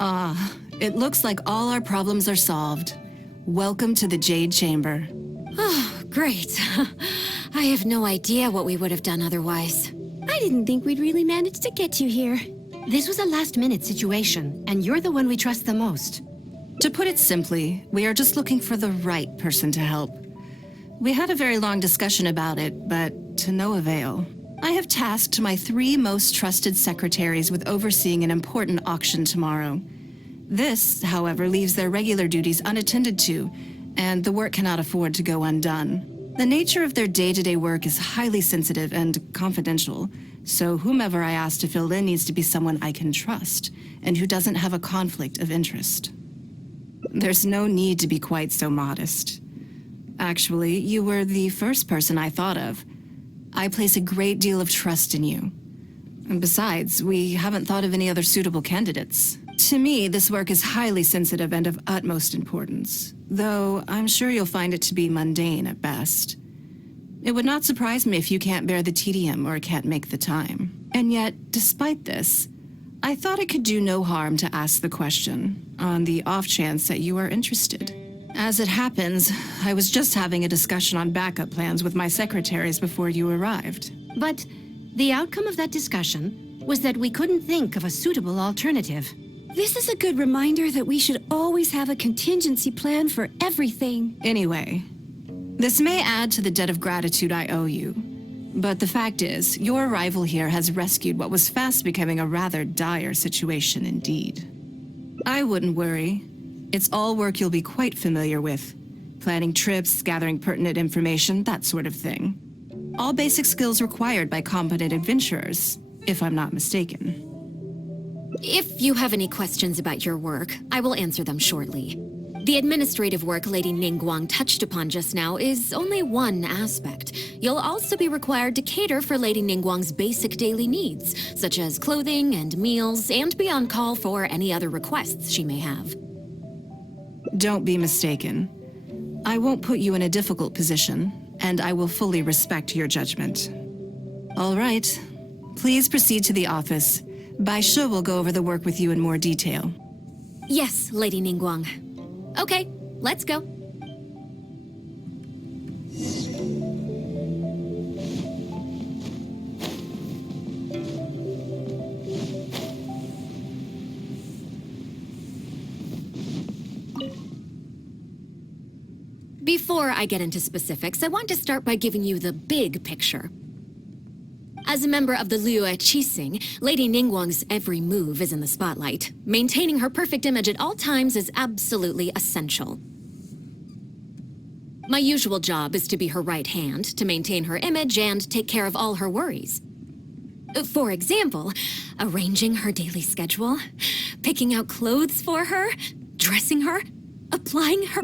It looks like all our problems are solved. Welcome to the Jade Chamber. Oh, great. I have no idea what we would have done otherwise. I didn't think we'd really manage to get you here. This was a last-minute situation, and you're the one we trust the most. To put it simply, we are just looking for the right person to help. We had a very long discussion about it, but to no avail. I have tasked my 3 most trusted secretaries with overseeing an important auction tomorrow. This, however, leaves their regular duties unattended to, and the work cannot afford to go undone. The nature of their day-to-day work is highly sensitive and confidential, so whomever I ask to fill in needs to be someone I can trust, and who doesn't have a conflict of interest. There's no need to be quite so modest. Actually, you were the first person I thought of. I place a great deal of trust in you. And besides, we haven't thought of any other suitable candidates. To me, this work is highly sensitive and of utmost importance, though I'm sure you'll find it to be mundane at best. It would not surprise me if you can't bear the tedium or can't make the time. And yet, despite this, I thought it could do no harm to ask the question, on the off chance that you are interested. As it happens, I was just having a discussion on backup plans with my secretaries before you arrived. But the outcome of that discussion was that we couldn't think of a suitable alternative. This is a good reminder that we should always have a contingency plan for everything. Anyway, this may add to the debt of gratitude I owe you, but the fact is, your arrival here has rescued what was fast becoming a rather dire situation indeed. I wouldn't worry. It's all work you'll be quite familiar with. Planning trips, gathering pertinent information, that sort of thing. All basic skills required by competent adventurers, if I'm not mistaken. If you have any questions about your work, I will answer them shortly. The administrative work Lady Ningguang touched upon just now is only one aspect. You'll also be required to cater for Lady Ningguang's basic daily needs, such as clothing and meals, and be on call for any other requests she may have. Don't be mistaken. I won't put you in a difficult position, and I will fully respect your judgment. All right. Please proceed to the office. Bai Shi will go over the work with you in more detail. Yes, Lady Ningguang. Okay, let's go. Before I get into specifics, I want to start by giving you the big picture. As a member of the Liyue Qixing, Lady Ningguang's every move is in the spotlight. Maintaining her perfect image at all times is absolutely essential. My usual job is to be her right hand, to maintain her image and take care of all her worries. For example, arranging her daily schedule, picking out clothes for her, dressing her, applying her...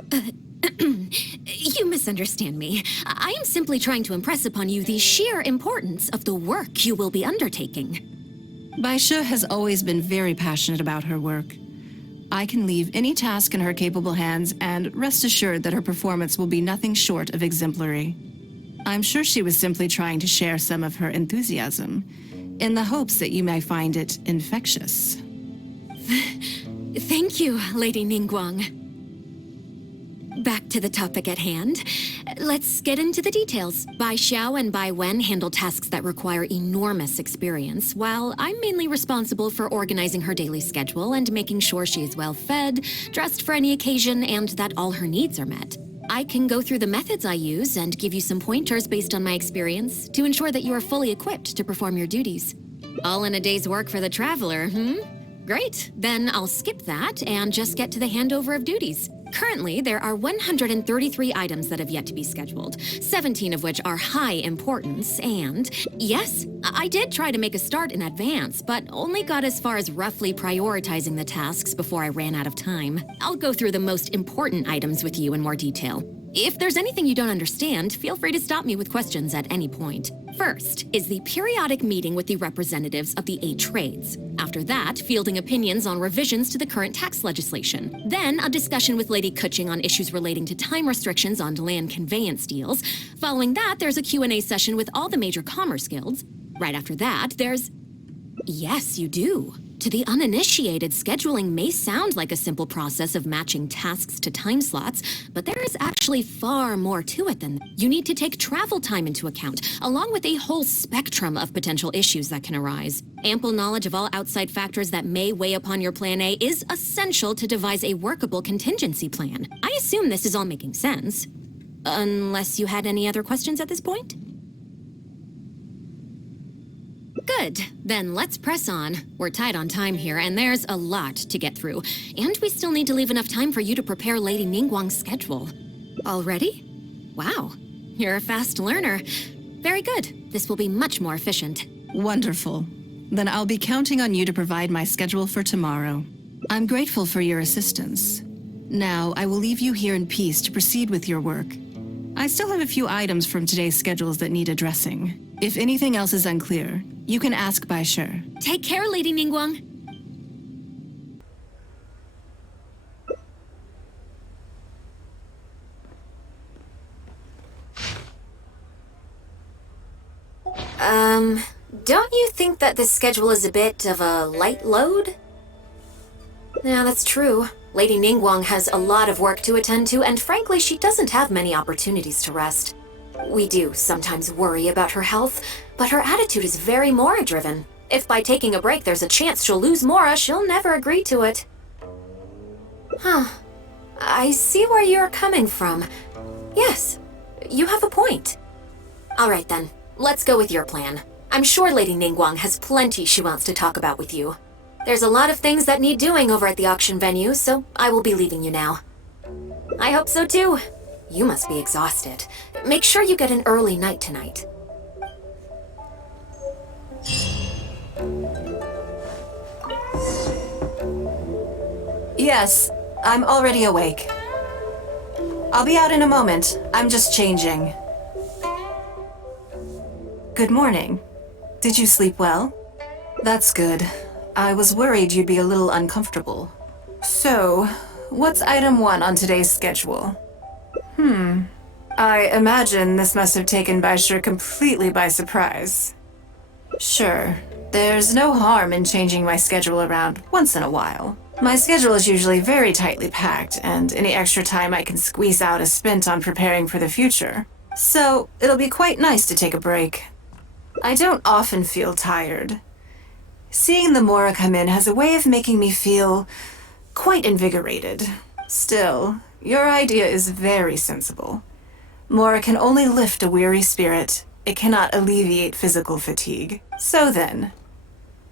You misunderstand me. I am simply trying to impress upon you the sheer importance of the work you will be undertaking. Bai Shi has always been very passionate about her work. I can leave any task in her capable hands and rest assured that her performance will be nothing short of exemplary. I'm sure she was simply trying to share some of her enthusiasm, in the hopes that you may find it infectious. Thank you, Lady Ningguang. Back to the topic at hand. Let's get into the details. Bai Xiao and Bai Wen handle tasks that require enormous experience, while I'm mainly responsible for organizing her daily schedule and making sure she is well fed, dressed for any occasion, and that all her needs are met. I can go through the methods I use and give you some pointers based on my experience to ensure that you are fully equipped to perform your duties. All in a day's work for the traveler, Great, then I'll skip that and just get to the handover of duties. Currently, there are 133 items that have yet to be scheduled, 17 of which are high importance, and yes, I did try to make a start in advance, but only got as far as roughly prioritizing the tasks before I ran out of time. I'll go through the most important items with you in more detail. If there's anything you don't understand, feel free to stop me with questions at any point. First is the periodic meeting with the representatives of the 8 trades. After that, fielding opinions on revisions to the current tax legislation. Then, a discussion with Lady Kuching on issues relating to time restrictions on land conveyance deals. Following that, there's a Q&A session with all the major commerce guilds. Right after that, there's... Yes, you do. To the uninitiated, scheduling may sound like a simple process of matching tasks to time slots, but there is actually far more to it than that. You need to take travel time into account, along with a whole spectrum of potential issues that can arise. Ample knowledge of all outside factors that may weigh upon your Plan A is essential to devise a workable contingency plan. I assume this is all making sense. Unless you had any other questions at this point? Good. Then let's press on. We're tight on time here, and there's a lot to get through. And we still need to leave enough time for you to prepare Lady Ningguang's schedule. Already? Wow. You're a fast learner. Very good. This will be much more efficient. Wonderful. Then I'll be counting on you to provide my schedule for tomorrow. I'm grateful for your assistance. Now, I will leave you here in peace to proceed with your work. I still have a few items from today's schedules that need addressing. If anything else is unclear, you can ask Bai Shi. Take care, Lady Ningguang. Don't you think that this schedule is a bit of a light load? Yeah, that's true. Lady Ningguang has a lot of work to attend to, and frankly, she doesn't have many opportunities to rest. We do sometimes worry about her health, but her attitude is very Mora-driven. If by taking a break there's a chance she'll lose Mora, she'll never agree to it. Huh. I see where you're coming from. Yes, you have a point. Alright then, let's go with your plan. I'm sure Lady Ningguang has plenty she wants to talk about with you. There's a lot of things that need doing over at the auction venue, so I will be leaving you now. I hope so too. You must be exhausted. Make sure you get an early night tonight. Yes, I'm already awake. I'll be out in a moment. I'm just changing. Good morning. Did you sleep well? That's good. I was worried you'd be a little uncomfortable. So, what's item 1 on today's schedule? I imagine this must have taken Bai Shi completely by surprise. Sure, there's no harm in changing my schedule around once in a while. My schedule is usually very tightly packed, and any extra time I can squeeze out is spent on preparing for the future. So, it'll be quite nice to take a break. I don't often feel tired. Seeing the Mora come in has a way of making me feel quite invigorated. Still, your idea is very sensible. Mora can only lift a weary spirit. It cannot alleviate physical fatigue. So then,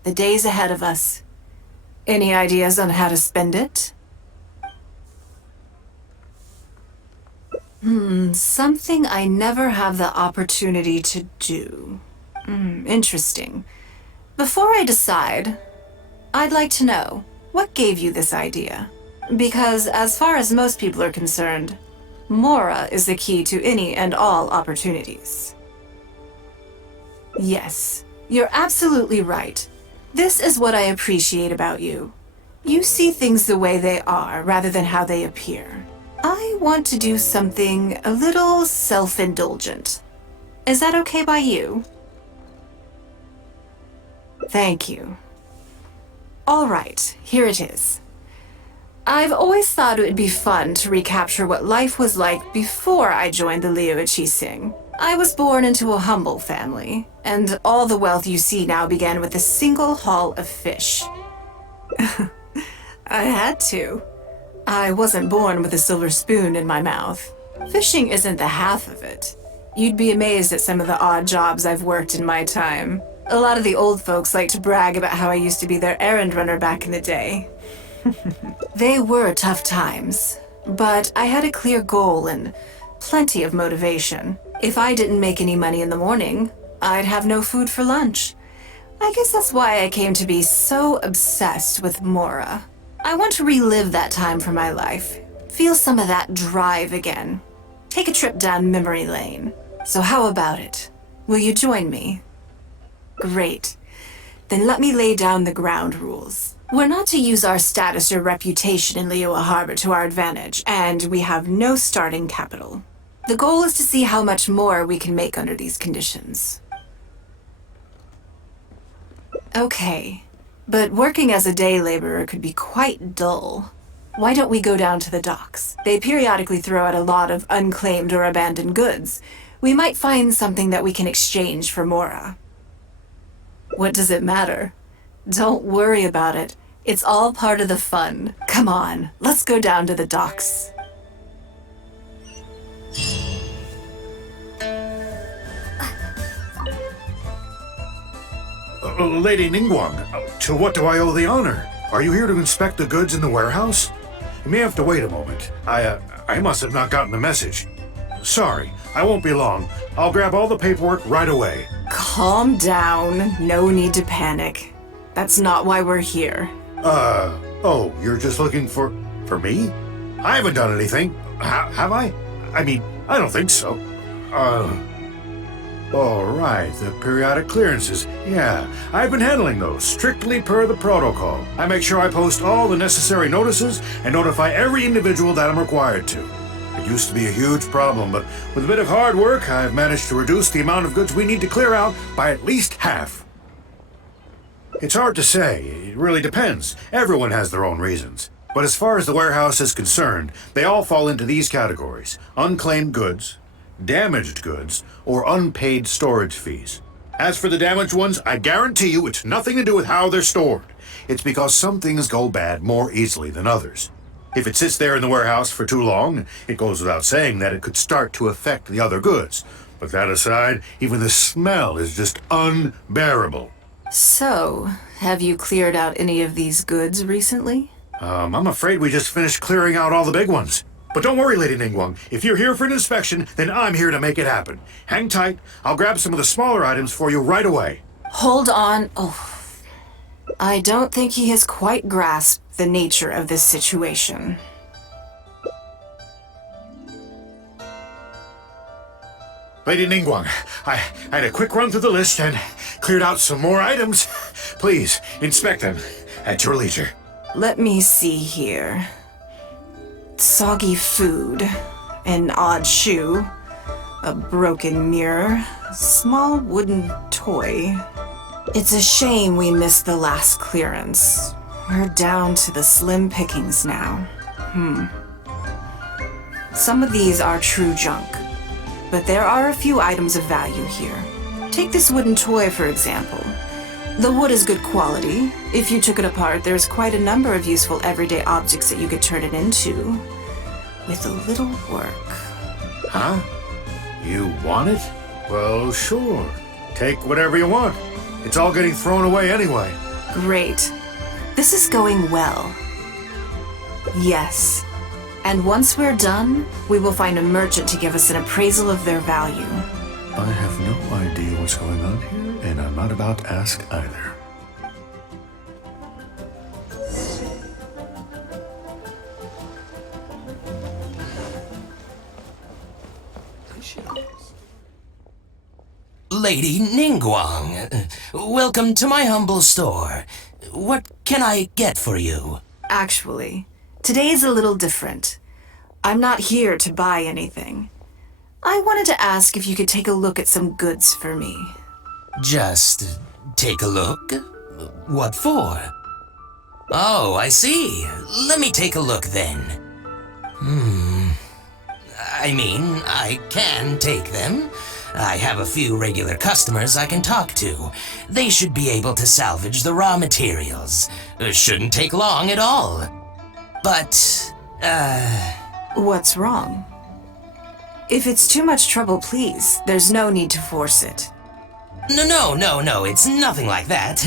the days ahead of us. Any ideas on how to spend it? Something I never have the opportunity to do. Interesting. Before I decide, I'd like to know, what gave you this idea? Because as far as most people are concerned, Mora is the key to any and all opportunities. Yes, you're absolutely right. This is what I appreciate about you. You see things the way they are rather than how they appear. I want to do something a little self-indulgent. Is that okay by you? Thank you. All right, here it is. I've always thought it would be fun to recapture what life was like before I joined the Liu Qixing. I was born into a humble family, and all the wealth you see now began with a single haul of fish. I had to. I wasn't born with a silver spoon in my mouth. Fishing isn't the half of it. You'd be amazed at some of the odd jobs I've worked in my time. A lot of the old folks like to brag about how I used to be their errand runner back in the day. They were tough times, but I had a clear goal and plenty of motivation. If I didn't make any money in the morning, I'd have no food for lunch. I guess that's why I came to be so obsessed with Mora. I want to relive that time for my life, feel some of that drive again, take a trip down memory lane. So how about it? Will you join me? Great. Then let me lay down the ground rules. We're not to use our status or reputation in Liyue Harbor to our advantage, and we have no starting capital. The goal is to see how much more we can make under these conditions. Okay. But working as a day laborer could be quite dull. Why don't we go down to the docks? They periodically throw out a lot of unclaimed or abandoned goods. We might find something that we can exchange for Mora. What does it matter? Don't worry about it. It's all part of the fun. Come on, let's go down to the docks. Lady Ningguang, to what do I owe the honor? Are you here to inspect the goods in the warehouse? You may have to wait a moment. I must have not gotten the message. Sorry, I won't be long. I'll grab all the paperwork right away. Calm down. No need to panic. That's not why we're here. Oh, you're just looking for me? I haven't done anything. Have I? I mean, I don't think so. All right, the periodic clearances. Yeah, I've been handling those, strictly per the protocol. I make sure I post all the necessary notices and notify every individual that I'm required to. It used to be a huge problem, but with a bit of hard work, I've managed to reduce the amount of goods we need to clear out by at least half. It's hard to say. It really depends. Everyone has their own reasons. But as far as the warehouse is concerned, they all fall into these categories: unclaimed goods, damaged goods, or unpaid storage fees. As for the damaged ones, I guarantee you it's nothing to do with how they're stored. It's because some things go bad more easily than others. If it sits there in the warehouse for too long, it goes without saying that it could start to affect the other goods. But that aside, even the smell is just unbearable. So, have you cleared out any of these goods recently? I'm afraid we just finished clearing out all the big ones. But don't worry, Lady Ningguang. If you're here for an inspection, then I'm here to make it happen. Hang tight. I'll grab some of the smaller items for you right away. Hold on. Oh, I don't think he has quite grasped the nature of this situation. Lady Ningguang, I had a quick run through the list and cleared out some more items. Please, inspect them at your leisure. Let me see here. Soggy food, an odd shoe, a broken mirror, a small wooden toy. It's a shame we missed the last clearance. We're down to the slim pickings now. Some of these are true junk, but there are a few items of value here. Take this wooden toy, for example. The wood is good quality. If you took it apart, there's quite a number of useful everyday objects that you could turn it into, with a little work. Huh? You want it? Well, sure. Take whatever you want. It's all getting thrown away anyway. Great. This is going well. Yes. And once we're done, we will find a merchant to give us an appraisal of their value. I have no idea what's going on here, and I'm not about to ask either. Lady Ningguang, welcome to my humble store. What can I get for you? Actually, today's a little different. I'm not here to buy anything. I wanted to ask if you could take a look at some goods for me. Just take a look? What for? Oh, I see. Let me take a look then. I mean, I can take them. I have a few regular customers I can talk to. They should be able to salvage the raw materials. It shouldn't take long at all. But, What's wrong? If it's too much trouble, please, there's no need to force it. No, it's nothing like that.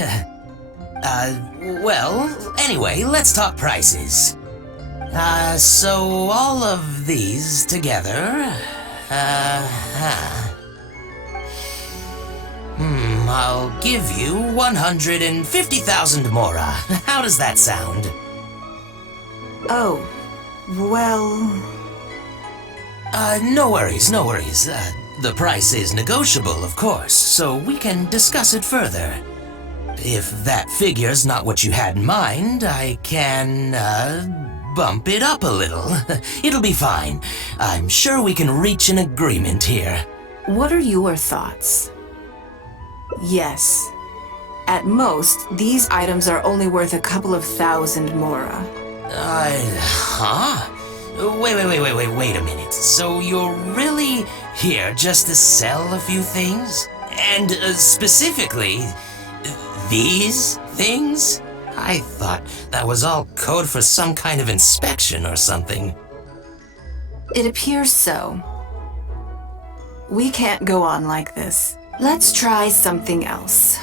Well, anyway, let's talk prices. So all of these together, I'll give you 150,000 Mora. How does that sound? Oh, well... No worries. The price is negotiable, of course, so we can discuss it further. If that figure's not what you had in mind, I can, bump it up a little. It'll be fine. I'm sure we can reach an agreement here. What are your thoughts? Yes. At most, these items are only worth a couple of thousand mora. Huh? Wait a minute. So you're really here just to sell a few things? And specifically, these things? I thought that was all code for some kind of inspection or something. It appears so. We can't go on like this. Let's try something else.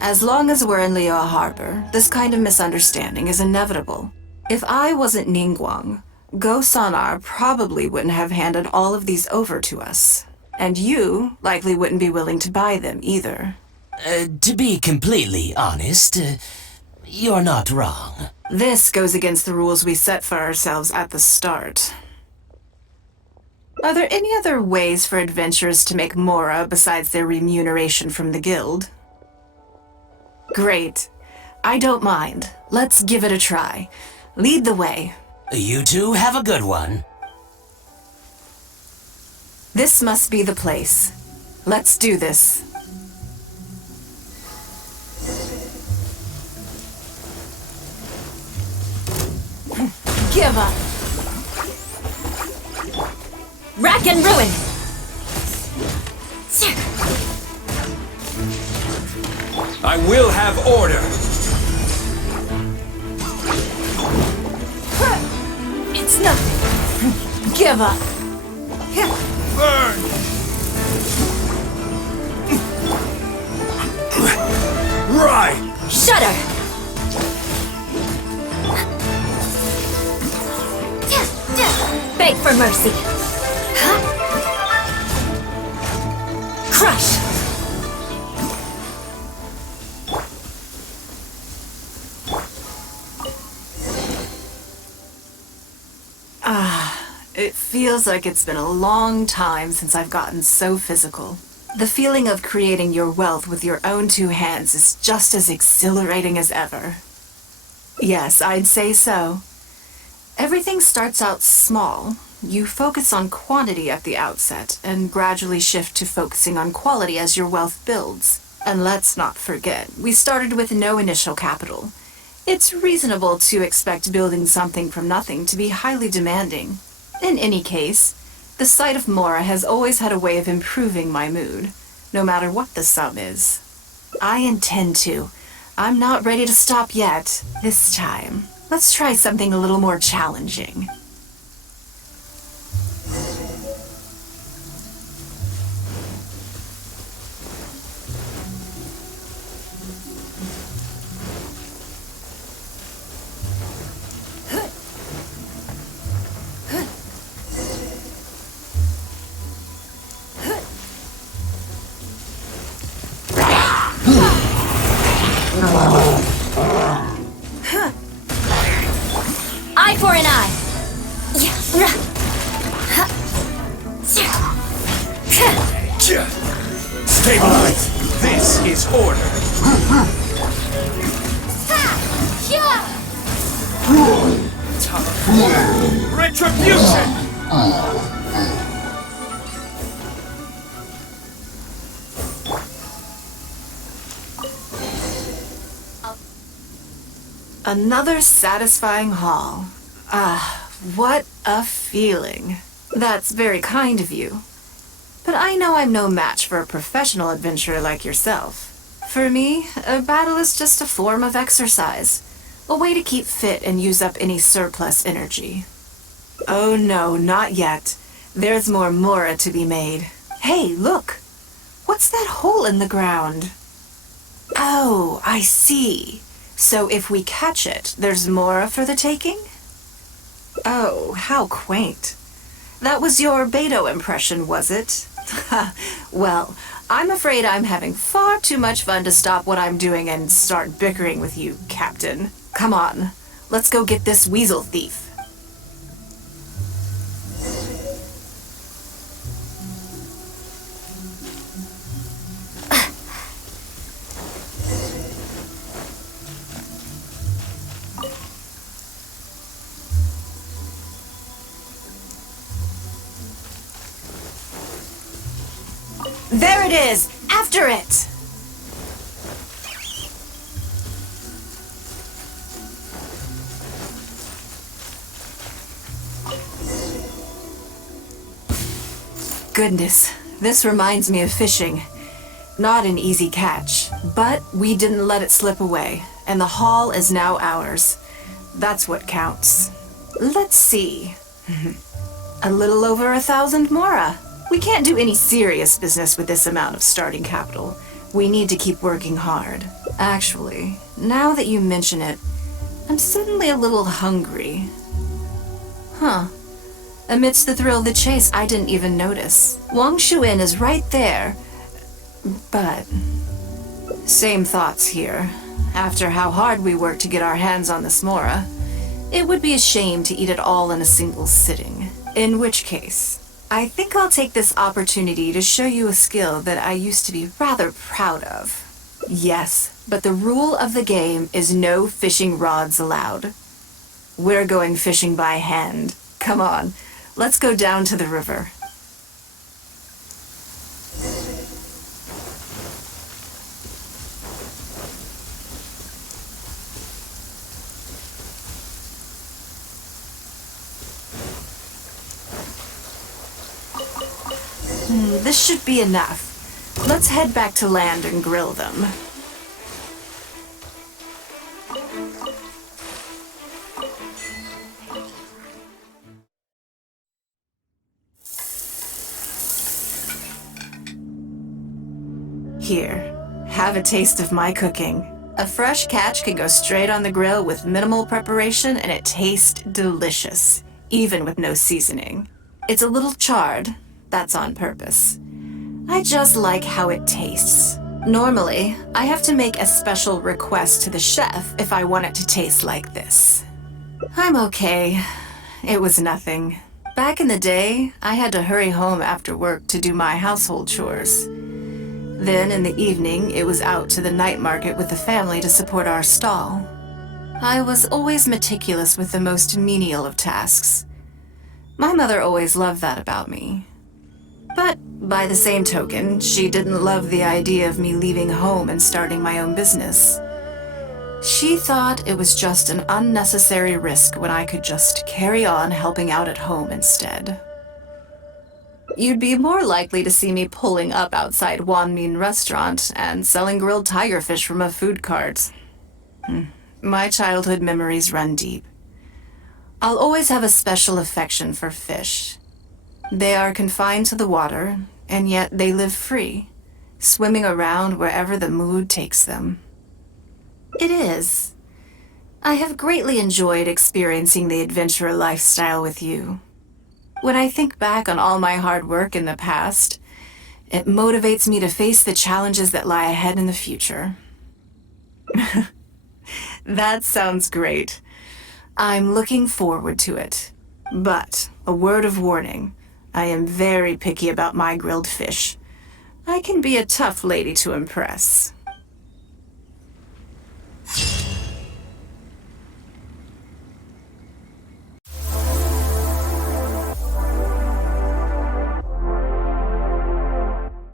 As long as we're in Liyue Harbor, this kind of misunderstanding is inevitable. If I wasn't Ningguang, Go Sonar probably wouldn't have handed all of these over to us. And you likely wouldn't be willing to buy them either. To be completely honest, you're not wrong. This goes against the rules we set for ourselves at the start. Are there any other ways for adventurers to make mora besides their remuneration from the guild? Great. I don't mind. Let's give it a try. Lead the way. You two have a good one. This must be the place. Let's do this. Give up! Rack and ruin! I will have order. It's nothing. Give up. Burn! Right! Shudder! Beg for mercy. Crush! It feels like it's been a long time since I've gotten so physical. The feeling of creating your wealth with your own two hands is just as exhilarating as ever. Yes, I'd say so. Everything starts out small. You focus on quantity at the outset, and gradually shift to focusing on quality as your wealth builds. And let's not forget, we started with no initial capital. It's reasonable to expect building something from nothing to be highly demanding. In any case, the sight of mora has always had a way of improving my mood, no matter what the sum is. I intend to. I'm not ready to stop yet. This time, let's try something a little more challenging. Eye for an eye. Stabilize! This is order! Retribution! Another satisfying haul. Ah, what a feeling. That's very kind of you. But I know I'm no match for a professional adventurer like yourself. For me, a battle is just a form of exercise. A way to keep fit and use up any surplus energy. Oh no, not yet. There's more mora to be made. Hey, look! What's that hole in the ground? Oh, I see. So if we catch it, there's mora for the taking? Oh, how quaint. That was your Beto impression, was it? Well, I'm afraid I'm having far too much fun to stop what I'm doing and start bickering with you, Captain. Come on, let's go get this weasel thief. There it is! After it! goodness, this reminds me of fishing. Not an easy catch, but we didn't let it slip away, and the haul is now ours. That's what counts. Let's see. A little over 1,000 mora. We can't do any serious business with this amount of starting capital. We need to keep working hard. Actually, now that you mention it, I'm suddenly a little hungry. Huh. Amidst the thrill of the chase, I didn't even notice. Wang Shuin is right there. But same thoughts here. After how hard we worked to get our hands on this mora, it would be a shame to eat it all in a single sitting. In which case, I think I'll take this opportunity to show you a skill that I used to be rather proud of. Yes, but the rule of the game is no fishing rods allowed. We're going fishing by hand. Come on, let's go down to the river. This should be enough. Let's head back to land and grill them. Here, have a taste of my cooking. A fresh catch can go straight on the grill with minimal preparation and it tastes delicious, even with no seasoning. It's a little charred. That's on purpose. I just like how it tastes. Normally, I have to make a special request to the chef if I want it to taste like this. I'm okay. It was nothing. Back in the day, I had to hurry home after work to do my household chores. Then in the evening, it was out to the night market with the family to support our stall. I was always meticulous with the most menial of tasks. My mother always loved that about me. But by the same token, she didn't love the idea of me leaving home and starting my own business. She thought it was just an unnecessary risk when I could just carry on helping out at home instead. You'd be more likely to see me pulling up outside Wanmin restaurant and selling grilled tiger fish from a food cart. My childhood memories run deep. I'll always have a special affection for fish. They are confined to the water, and yet they live free, swimming around wherever the mood takes them. It is. I have greatly enjoyed experiencing the adventurer lifestyle with you. When I think back on all my hard work in the past, it motivates me to face the challenges that lie ahead in the future. That sounds great. I'm looking forward to it. But, a word of warning, I am very picky about my grilled fish. I can be a tough lady to impress.